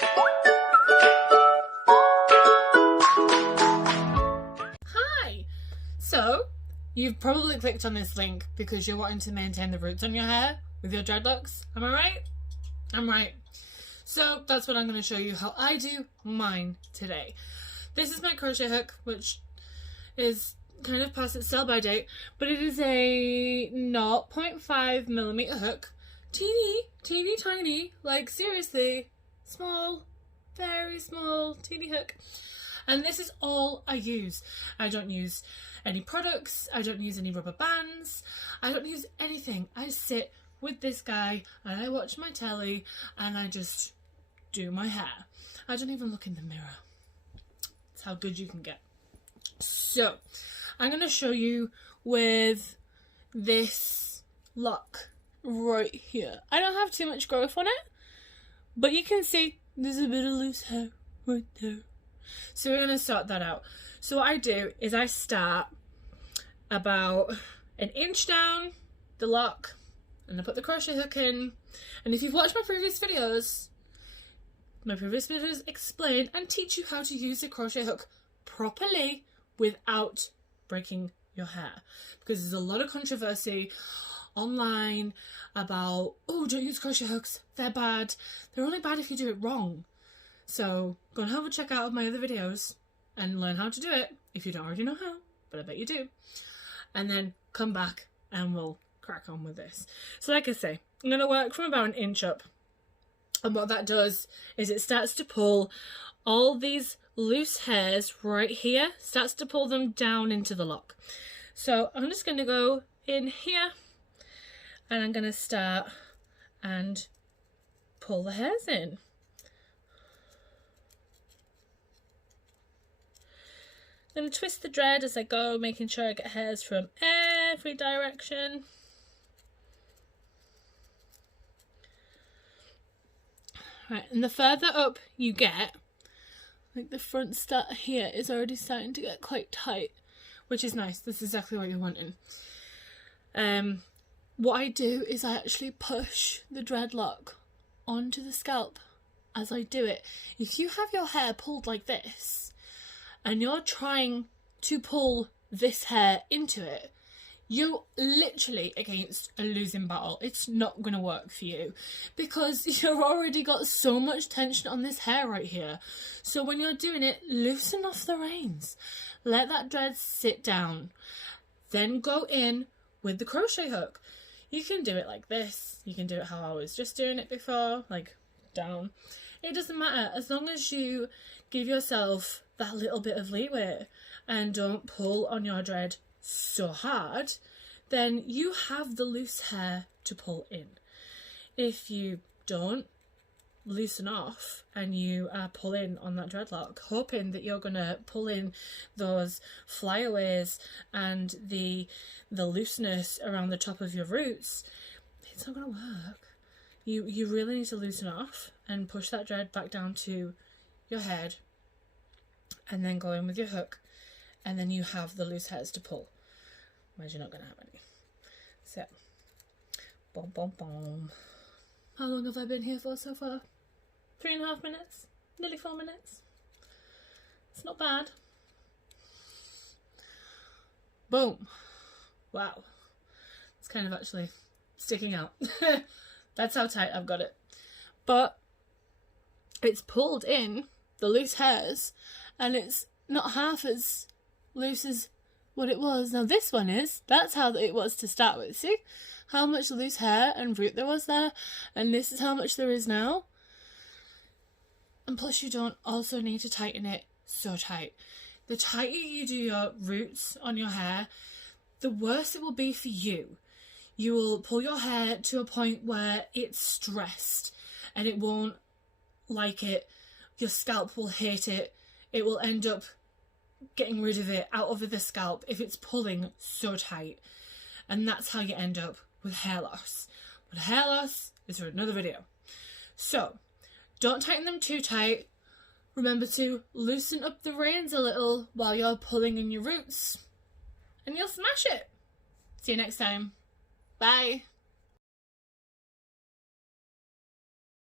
Hi! So, you've probably clicked on this link because you're wanting to maintain the roots on your hair with your dreadlocks. Am I right? I'm right. So, that's what I'm going to show you how I do mine today. This is my crochet hook, which is kind of past its sell by date, but it is a 0.5mm hook. Teeny tiny, like seriously, small, very small, teeny hook. And this is all I use. I don't use any products, I don't use any rubber bands, I don't use anything. I sit with this guy and I watch my telly and I just do my hair. I don't even look in the mirror. That's how good you can get. So, I'm going to show you with this lock right here. I don't have too much growth on it, but you can see there's a bit of loose hair right there. So we're going to sort that out. So what I do is I start about an inch down the lock and I put the crochet hook in. And if you've watched my previous videos explain and teach you how to use the crochet hook properly without breaking your hair, because there's a lot of controversy online about, oh, don't use crochet hooks, they're bad. They're only bad if you do it wrong. So go and have a check out of my other videos and learn how to do it if you don't already know how, but I bet you do. And then come back and we'll crack on with this. So like I say, I'm going to work from about an inch up, and what that does is it starts to pull all these loose hairs right here, starts to pull them down into the lock. So I'm just going to go in here and I'm going to start and pull the hairs in. I'm going to twist the dread as I go, making sure I get hairs from every direction. Right, and the further up you get, like the front start here is already starting to get quite tight, which is nice. That's exactly what you're wanting. What I do is I actually push the dreadlock onto the scalp as I do it. If you have your hair pulled like this and you're trying to pull this hair into it, you're literally against a losing battle. It's not going to work for you because you've already got so much tension on this hair right here. So when you're doing it, loosen off the reins. Let that dread sit down. Then go in with the crochet hook. You can do it like this. You can do it how I was just doing it before, like down. It doesn't matter as long as you give yourself that little bit of leeway and don't pull on your dread so hard, then you have the loose hair to pull in. If you don't loosen off and you are pulling on that dreadlock, hoping that you're going to pull in those flyaways and the looseness around the top of your roots, it's not going to work. You really need to loosen off and push that dread back down to your head and then go in with your hook, and then you have the loose hairs to pull, whereas you're not going to have any. So, boom, boom, boom. How long have I been here for so far? 3.5 minutes? Nearly 4 minutes? It's not bad. Boom. Wow. It's kind of actually sticking out. That's how tight I've got it. But it's pulled in the loose hairs and it's not half as loose as what it was. Now this one is. That's how it was to start with. See how much loose hair and root there was there? And this is how much there is now. And plus you don't also need to tighten it so tight. The tighter you do your roots on your hair, the worse it will be for you. You will pull your hair to a point where it's stressed and it won't like it. Your scalp will hate it. It will end up getting rid of it out of the scalp if it's pulling so tight. And that's how you end up with hair loss. But hair loss is for another video. So, don't tighten them too tight. Remember to loosen up the reins a little while you're pulling in your roots. And you'll smash it. See you next time. Bye.